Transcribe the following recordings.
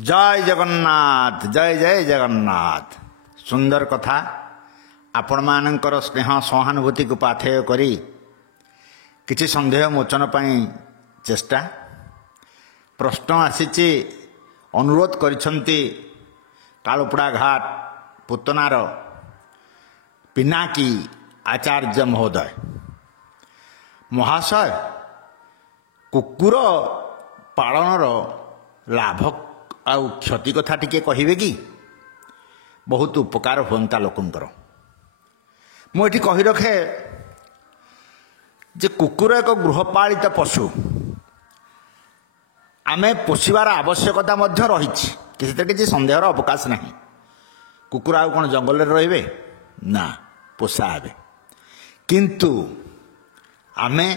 जय जगन्नाथ जय जय जगन्नाथ। सुंदर कथा आपण मानकर स्नेह सहानुभूति को पाथेय करी किछि संदेह मोचन पाई चेष्टा प्रश्न आसीछि अनुरोध करिसंती कालुपड़ा घाट पुतनार पिनाकी आचार्य महोदय महाशय कुकुर पालनर लाभ आउ क्षति कथा टिके कहिबे कि बहुत उपकार होता लोकंकर। मुझे कही रखे जे कुकुर एक गृहपालित पशु आमे पोषिबार आवश्यकता मध्य रही किसी संदेहर अवकाश नहीं। कुकुर आउ कौन जंगल रे ना पोषा हे किंतु आमे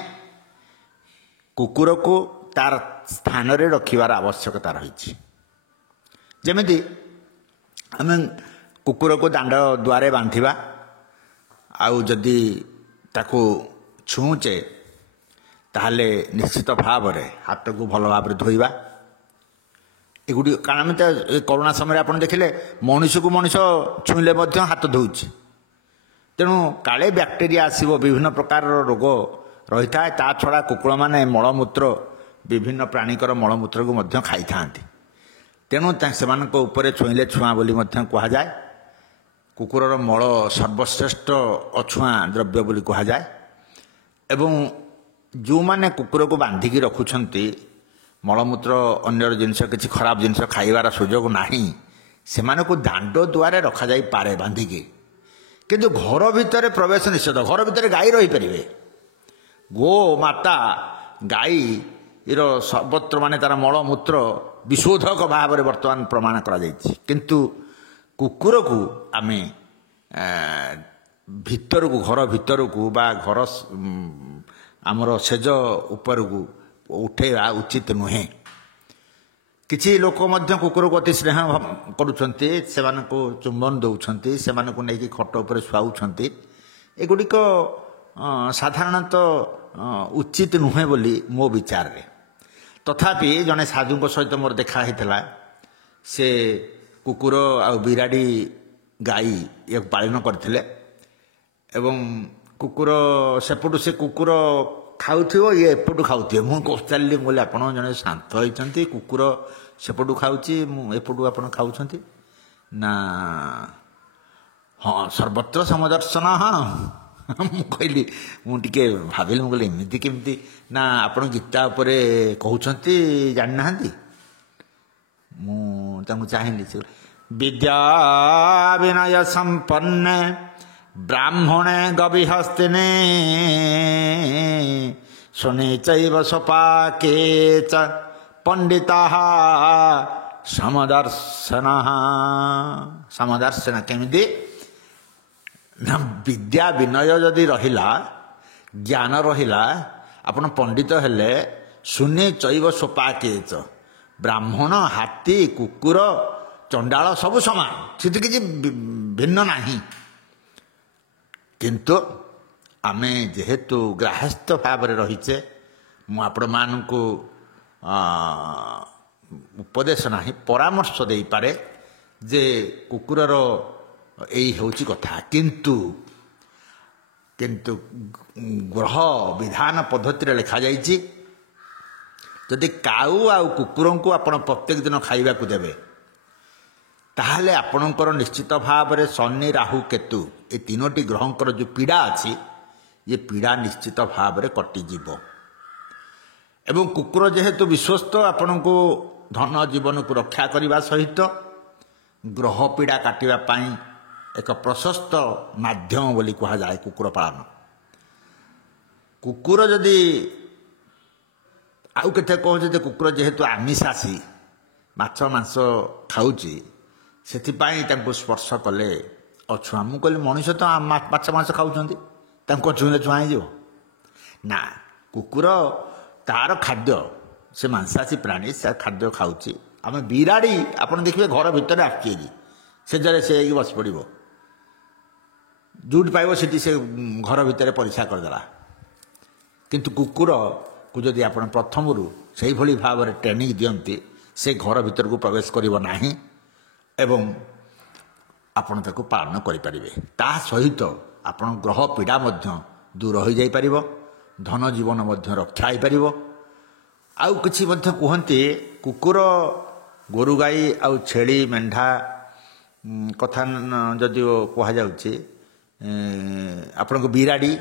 कुकुर को तार स्थान रे रखिबार आवश्यकता रही। जमिति आमे कुकुर को दांड द्वारे बांधिबा आउ जदि ताको छुचे ताहले निश्चित भाव रे हाथ को भल भाव धोइबा एगुडी कारण कोरोना समय आप देखिले मनुष्य को मनुष्य छुईले हाथ धोउछि तेणु काले बैक्टेरिया आसीबो विभिन्न प्रकार रोग रही था। ता छड़ा कुकुर माने मलमूत्र विभिन्न प्राणीकर मलमूत्र को मध्य खाई थांती तेणु से छुईले छुआ बोली कह जाए। कुकुरर मल सर्वश्रेष्ठ अछुआ द्रव्य बोली कह जाए। एवं जो माने कुकुर को बांधिकी रखुछंती मलमूत्र अन्य जिनस किसी खराब जिनस खाइबार सुजोग नहीं से दांड द्वारे रखा जाई पारे बांधिकी किंतु घर भितर प्रवेश निषेध। घर भितर गाई रही परिवे गो माता गाई सर्वत्र माने तार मलमूत्र विशोधक भाव में वर्तमान प्रमाण करा जायछि किंतु कुकुर को आमे भितर को घर भितर को बा घर आमर सेज ऊपर को उठेवा उचित नुहे। किछि लोक मध्य कुकुर को अति स्नेह करुछंती सेमानको चुंबन दउछंती सेमानको नेकी खट ऊपर सुआउछंती एगुडिक साधारणतः उचित नुहे बोली मो विचार रे। तथापि जने साधु सहित मोर देखा होता से कुकुर आ बिराड़ी गाई ये पालन करथिले एवं कुकुर सेपटू से कुकुर खाऊ ये एपटू खाऊ मुझे पचारि बोले आप जड़े शांत होती कुकुर सेपटू खाऊँ एपटू आप खाऊँ ना हाँ सर्वत्र समदर्शन हाँ मुझे मुझे भाविली मुझे एमती केमती ना आप गीता उपर कहते जानी ना मुझे चाहिए विद्या विनय संपन्न ब्राह्मणे गविहस्तिने सुने चैव स्वपाके च पंडिताः समदर्शनः। समदर्शन केमिति ना विद्या विनय जदि रहिला ज्ञान रहिला आपण पंडित हेले सुने चैव स्वपाके च ब्राह्मण हाथी कुकुर चंडाल सब समान से किसी भिन्न नहीं किंतु आमे जेहेतु ग्राहस्थ भाव में रहीचे मुझे मान को उपदेश ना परामर्श दे पारे जे कुकुरर यही होची कथा किंतु किंतु ग्रह विधान पद्धति लिखा जाइछि जदि काऊ आ कुकुर को आपण प्रत्येक दिन खाइबा को देबे ताहले आपणकर निश्चित भाव में शनि राहु केतु ये तीनोटी ग्रहंकर जो पीड़ा अच्छी ये पीड़ा निश्चित भाव में कटिजीव एवं कुकुर जेहेतु विश्वस्त आपण को धन जीवन को रक्षा करने सहित ग्रह पीड़ा काटिबा पाई एक प्रशस्त माध्यम बोली कहा जाए कुकुर पालन। कुकुर जदि आउ केते कहते कुकुर जेहेतु आमिषासी माछ मांस खाऊची सेथिपाई तांको स्पर्श कले अछुआ मु कहली मनुष्य तो माछ मांस खाऊछंती तांको छुईले छुआई जीव ना कुकुर तार खाद्य से मांसासी प्राणी से खाद्य खाऊची आम बिराड़ी आपन देखिए घर भितर आसची से जरे से बस पड़ो जोट पाइब से घर भितर परिक्षा करदेला किंतु कुकुर को जदि आप प्रथम से भाव में ट्रेनिंग दियंती ସେ ଘର ଭିତରକୁ ପ୍ରବେଶ କରିବ ନାହିଁ ଏବଂ ଆପଣ ତାକୁ ପାଳନ କରିପାରିବେ। ତା ସହିତ ଆପଣ ଗ୍ରହ ପୀଡ଼ା ମଧ୍ୟ ଦୂର ହୋଇଯାଇପାରିବ, ଧନ ଜୀବନ ମଧ୍ୟ ରକ୍ଷା ହୋଇପାରିବ। ଆଉ କିଛି ମଧ୍ୟ କୁହନ୍ତି କୁକୁର, ଗୋରୁ ଗାଈ ଆଉ ଛେଳି ମେଣ୍ଢା କଥା ଯଦିଓ କୁହାଯାଉଛି, ଆପଣଙ୍କ ବିରାଡ଼ି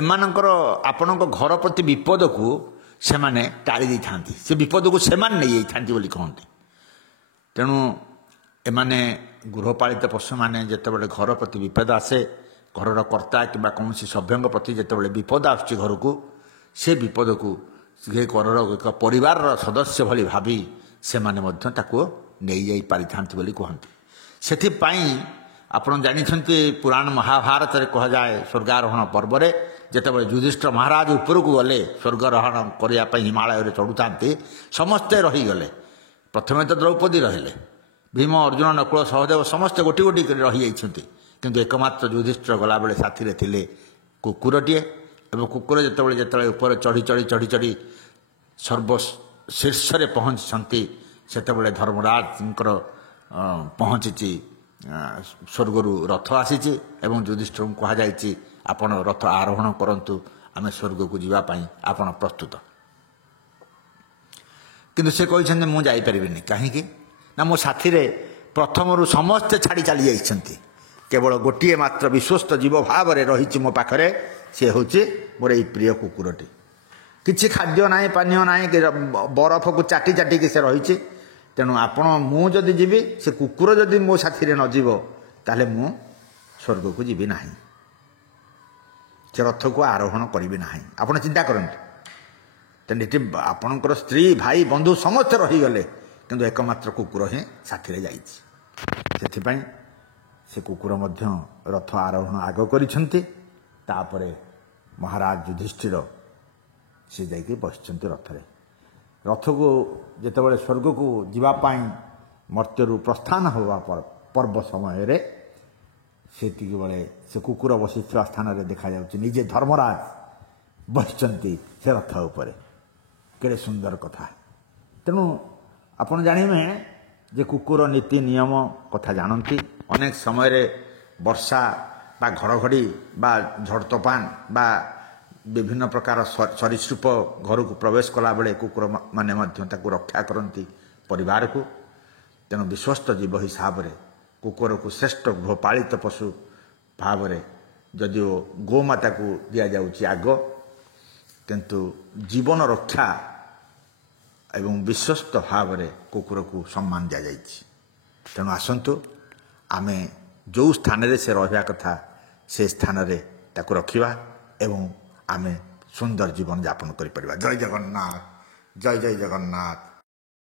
ଏମାନଙ୍କର ଆପଣଙ୍କ ଘର ପ୍ରତି ବିପଦକୁ ସେମାନେ ଟାଳି ଦେଇଥାନ୍ତି, ସେ ବିପଦକୁ ସେମାନେ ନେଇଯାଇଥାନ୍ତି ବୋଲି କହନ୍ତି। ତେଣୁ ଏମାନେ ଗୃହପାଳିତ ପଶୁମାନେ ଯେତେବେଳେ ଘର ପ୍ରତି ବିପଦ ଆସେ, ଘରର କର୍ତ୍ତା କିମ୍ବା କୌଣସି ସଭ୍ୟଙ୍କ ପ୍ରତି ଯେତେବେଳେ ବିପଦ ଆସୁଛି ଘରକୁ, ସେ ବିପଦକୁ ସେ ଘରର ଏକ ପରିବାରର ସଦସ୍ୟ ଭଳି ଭାବି ସେମାନେ ମଧ୍ୟ ତାକୁ ନେଇଯାଇ ପାରିଥାନ୍ତି ବୋଲି କୁହନ୍ତି। ସେଥିପାଇଁ ଆପଣ ଜାଣିଛନ୍ତି ପୁରାଣ ମହାଭାରତରେ କୁହାଯାଏ ସ୍ୱର୍ଗାରୋହଣ ପର୍ବରେ ଯେତେବେଳେ ଯୁଧିଷ୍ଠିର ମହାରାଜ ଉପରକୁ ଗଲେ ସ୍ୱର୍ଗାରୋହଣ କରିବା ପାଇଁ ହିମାଳୟରେ ଚଢ଼ୁଥାନ୍ତି, ସମସ୍ତେ ରହିଗଲେ। ପ୍ରଥମେ ତ ଦ୍ରୌପଦୀ ରହିଲେ, ଭୀମ, ଅର୍ଜୁନ, ନକୁଳ, ସହଦେବ ସମସ୍ତେ ଗୋଟି ଗୋଟି କରି ରହିଯାଇଛନ୍ତି, କିନ୍ତୁ ଏକମାତ୍ର ଯୁଧିଷ୍ଠିର ଗଲାବେଳେ ସାଥିରେ ଥିଲେ କୁକୁରଟିଏ। ଏବଂ କୁକୁର ଯେତେବେଳେ ଉପରେ ଚଢ଼ି ସର୍ବଶୀର୍ଷରେ ପହଞ୍ଚିଛନ୍ତି, ସେତେବେଳେ ଧର୍ମରାଜଙ୍କର ପହଞ୍ଚିଛି, ସ୍ୱର୍ଗରୁ ରଥ ଆସିଛି ଏବଂ ଯୁଧିଷ୍ଠିରଙ୍କୁ କୁହାଯାଇଛି ଆପଣ ରଥ ଆରୋହଣ କରନ୍ତୁ, ଆମେ ସ୍ୱର୍ଗକୁ ଯିବା ପାଇଁ ଆପଣ ପ୍ରସ୍ତୁତ। କିନ୍ତୁ ସେ କହିଛନ୍ତି ମୁଁ ଯାଇପାରିବିନି। କାହିଁକି ନା ମୋ ସାଥିରେ ପ୍ରଥମରୁ ସମସ୍ତେ ଛାଡ଼ି ଚାଲି ଯାଇଛନ୍ତି, କେବଳ ଗୋଟିଏ ମାତ୍ର ବିଶ୍ୱସ୍ତ ଜୀବ ଭାବରେ ରହିଛି ମୋ ପାଖରେ, ସେ ହେଉଛି ମୋର ଏଇ ପ୍ରିୟ କୁକୁରଟି। କିଛି ଖାଦ୍ୟ ନାହିଁ, ପାନୀୟ ନାହିଁ, ବରଫକୁ ଚାଟିକି ସେ ରହିଛି। ତେଣୁ ମୁଁ ଯଦି ଯିବି, ସେ କୁକୁର ଯଦି ମୋ ସାଥିରେ ନ ଯିବ, ତାହେଲେ ମୁଁ ସ୍ୱର୍ଗକୁ ଯିବି ନାହିଁ, ସେ ରଥକୁ ଆରୋହଣ କରିବି ନାହିଁ। ଆପଣ ଚିନ୍ତା କରନ୍ତୁ, ତେଣୁ ଏଠି ଆପଣଙ୍କର ସ୍ତ୍ରୀ, ଭାଇ, ବନ୍ଧୁ ସମସ୍ତେ ରହିଗଲେ, କିନ୍ତୁ ଏକମାତ୍ର କୁକୁର ହିଁ ସାଥିରେ ଯାଇଛି। ସେଥିପାଇଁ ସେ କୁକୁର ମଧ୍ୟ ରଥ ଆରୋହଣ ଆଗ କରିଛନ୍ତି। ତାପରେ ମହାରାଜ ଯୁଧିଷ୍ଠିର ସେ ଯାଇକି ବସିଛନ୍ତି ରଥରେ। ରଥକୁ ଯେତେବେଳେ ସ୍ୱର୍ଗକୁ ଯିବା ପାଇଁ ମର୍ତ୍ତ୍ୟରୁ ପ୍ରସ୍ଥାନ ହେବା ପର୍ବ ସମୟରେ ସେତିକିବେଳେ ସେ କୁକୁର ବସିଥିବା ସ୍ଥାନରେ ଦେଖାଯାଉଛି ନିଜେ ଧର୍ମରାଜ ବସିଛନ୍ତି ସେ ରଥ ଉପରେ। କେଡ଼େ ସୁନ୍ଦର କଥା। ତେଣୁ ଆପଣ ଜାଣିବେ ଯେ କୁକୁର ନୀତି ନିୟମ କଥା ଜାଣନ୍ତି। ଅନେକ ସମୟରେ ବର୍ଷା ବା ଘଡ଼ଘଡ଼ି ବା ଝଡ଼ ତୋଫାନ ବା ବିଭିନ୍ନ ପ୍ରକାର ସରୀସୃପ ଘରକୁ ପ୍ରବେଶ କଲାବେଳେ କୁକୁରମାନେ ମଧ୍ୟ ତାକୁ ରକ୍ଷା କରନ୍ତି ପରିବାରକୁ। ତେଣୁ ବିଶ୍ୱସ୍ତ ଜୀବ ହିସାବରେ କୁକୁରକୁ ଶ୍ରେଷ୍ଠ ଗୃହପାଳିତ ପଶୁ ଭାବରେ ଯଦିଓ ଗୋମାତାକୁ ଦିଆଯାଉଛି ଆଗ, କିନ୍ତୁ ଜୀବନ ରକ୍ଷା ଏବଂ ବିଶ୍ୱସ୍ତ ଭାବରେ କୁକୁରକୁ ସମ୍ମାନ ଦିଆଯାଇଛି। ତେଣୁ ଆସନ୍ତୁ ଆମେ ଯେଉଁ ସ୍ଥାନରେ ସେ ରହିବା କଥା ସେ ସ୍ଥାନରେ ତାକୁ ରଖିବା ଏବଂ ଆମେ ସୁନ୍ଦର ଜୀବନ ଯାପନ କରିପାରିବା। ଜୟ ଜଗନ୍ନାଥ, ଜୟ ଜଗନ୍ନାଥ।